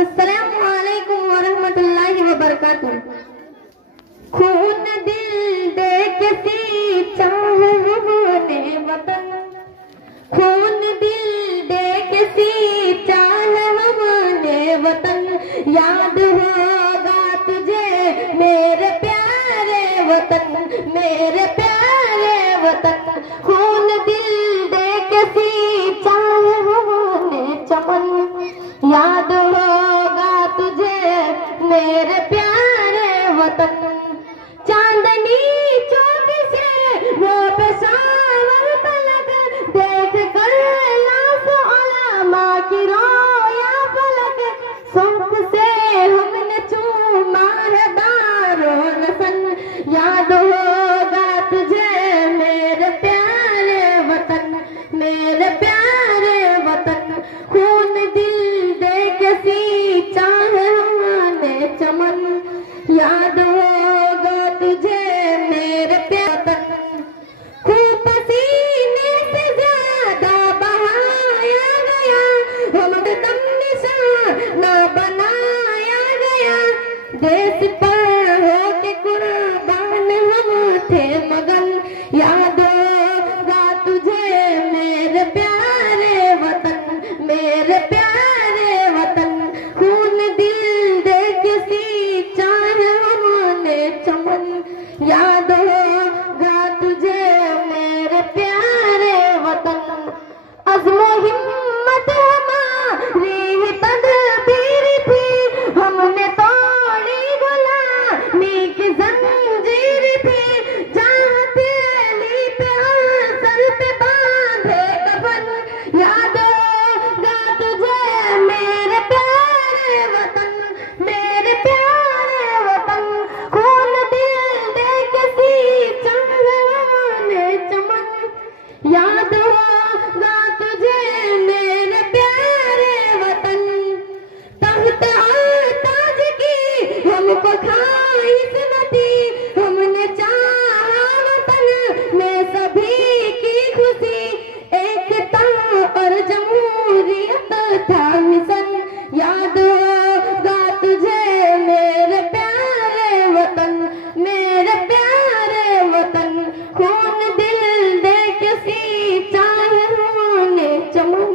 अस्सलामु अलैकुम वरहमतुल्लाहि वबरकातुह। खून दिल दे के सींचा है हमने वतन, खून दिल दे के सींचा है हमने वतन। याद होगा तुझे मेरे प्यारे वतन, मेरे प्यारे वतन। खून दिल दे के सींचा है हमने चमन। याद होगा तुझे मेरे प्यारे वतन। चांदनी चौक से वो पेशावर पलक देख कर लाश उलमा की रोया फलक। शौक से हमने चूमा है दारो नसन। याद होगा तुझे मेरे प्यारे वतन, मेरे प्यारे वतन। खून दिल दे के सींचा है हमने चमन। याद होगा तुझे मेरे प्यार। खूब पसीने से ज्यादा बहाया गया, हम दम निशाना बनाया गया। देश पर हो के कुर्बान हम थे मगन। याद होगा तुझे मेरे प्यारे वतन, मेरे प्यारे वतन। खून दिल दे के सींचा है हमने चमन। याद होगा तुझे मेरे प्यारे वतन। अज़्मो हिम्मत हमारी तदबीर थी, हमने तोड़ी गुलामी की जंजीर थी। चाहते ली पे और सर पे बांधे कफन। याद होगा तुझे मेरे प्यारे वतन, मेरे प्यारे वतन। खून दिल दे के सींचा है हमने चमन। याद होगा तुझे मेरे प्यारे वतन। तख्त और ताज की हमको ख्वाहिश न थी, हमने चाहा वतन में सभी की खुशी। एकता और जमहूरियत था मिशन। याद होगा तुझे मेरे प्यारे वतन, मेरे प्यारे वतन। खून दिल दे के सींचा है हमने चमन।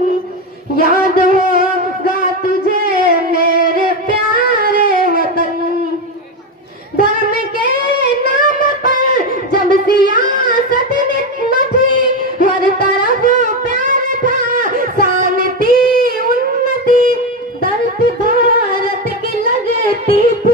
याद होगा तुझे मेरे प्यारे वतन। धर्म के नाम पर जब सियासत न थी, हर तरफ प्यार था, शान थी, उन्नति। दर्द भारत की लगती थी